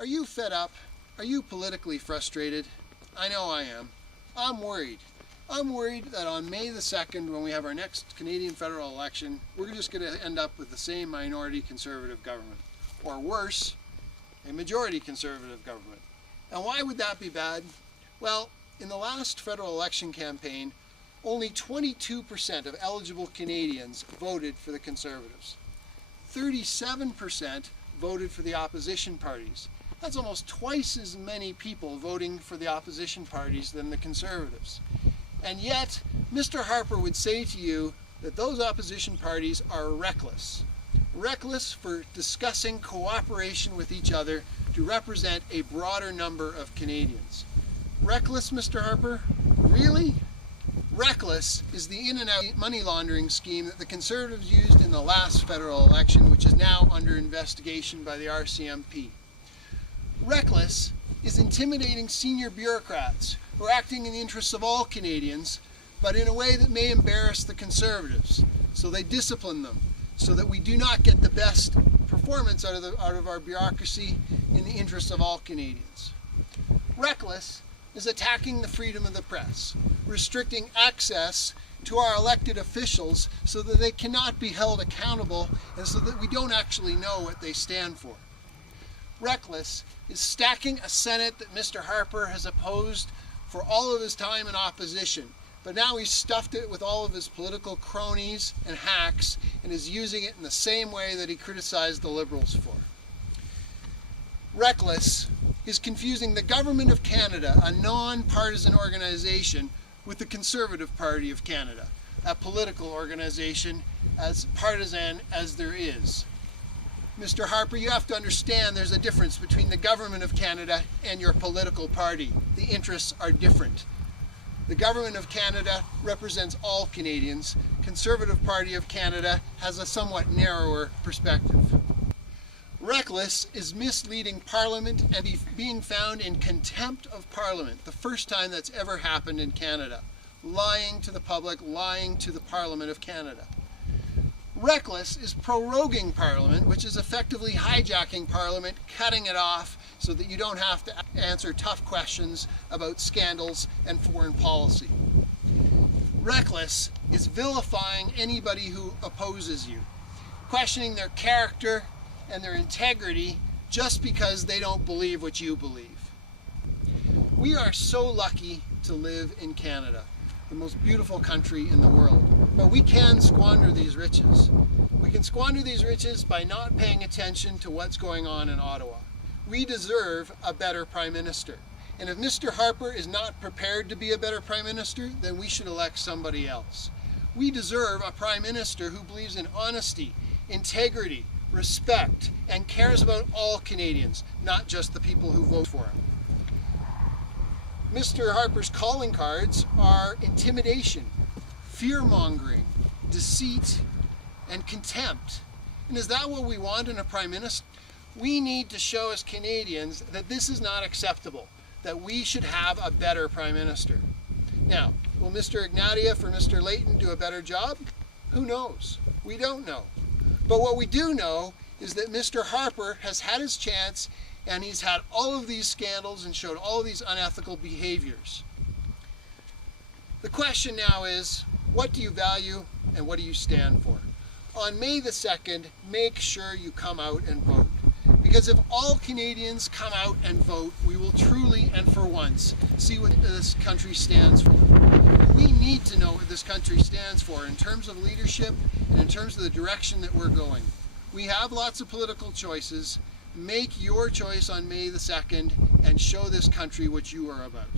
Are you fed up? Are you politically frustrated? I know I am. I'm worried. I'm worried that on May the 2nd, when we have our next Canadian federal election, we're just going to end up with the same minority conservative government. Or worse, a majority conservative government. And why would that be bad? Well, in the last federal election campaign, only 22% of eligible Canadians voted for the Conservatives. 37% voted for the opposition parties. That's almost twice as many people voting for the opposition parties than the Conservatives. And yet, Mr. Harper would say to you that those opposition parties are reckless. Reckless for discussing cooperation with each other to represent a broader number of Canadians. Reckless, Mr. Harper? Really? Reckless is the in and out money laundering scheme that the Conservatives used in the last federal election, which is now under investigation by the RCMP. Reckless is intimidating senior bureaucrats who are acting in the interests of all Canadians, but in a way that may embarrass the Conservatives. So they discipline them, so that we do not get the best performance out of our bureaucracy in the interests of all Canadians. Reckless is attacking the freedom of the press, restricting access to our elected officials so that they cannot be held accountable and so that we don't actually know what they stand for. Reckless is stacking a Senate that Mr. Harper has opposed for all of his time in opposition, but now he's stuffed it with all of his political cronies and hacks and is using it in the same way that he criticized the Liberals for. Reckless is confusing the Government of Canada, a non-partisan organization, with the Conservative Party of Canada, a political organization as partisan as there is. Mr. Harper, you have to understand there's a difference between the Government of Canada and your political party. The interests are different. The Government of Canada represents all Canadians. Conservative Party of Canada has a somewhat narrower perspective. Reckless is misleading Parliament and being found in contempt of Parliament, the first time that's ever happened in Canada. Lying to the public, lying to the Parliament of Canada. Reckless is proroguing Parliament, which is effectively hijacking Parliament, cutting it off so that you don't have to answer tough questions about scandals and foreign policy. Reckless is vilifying anybody who opposes you, questioning their character and their integrity just because they don't believe what you believe. We are so lucky to live in Canada, the most beautiful country in the world, but we can squander these riches. We can squander these riches by not paying attention to what's going on in Ottawa. We deserve a better Prime Minister. And if Mr. Harper is not prepared to be a better Prime Minister, then we should elect somebody else. We deserve a Prime Minister who believes in honesty, integrity, respect, and cares about all Canadians, not just the people who vote for him. Mr. Harper's calling cards are intimidation, fear-mongering, deceit, and contempt. And is that what we want in a Prime Minister? We need to show as Canadians that this is not acceptable, that we should have a better Prime Minister. Now, will Mr. Ignatieff or Mr. Layton do a better job? Who knows? We don't know. But what we do know is that Mr. Harper has had his chance and he's had all of these scandals and showed all of these unethical behaviors. The question now is, what do you value and what do you stand for? On May the 2nd, make sure you come out and vote. Because if all Canadians come out and vote, we will truly and for once see what this country stands for. We need to know what this country stands for in terms of leadership and in terms of the direction that we're going. We have lots of political choices. Make your choice on May the 2nd and show this country what you are about.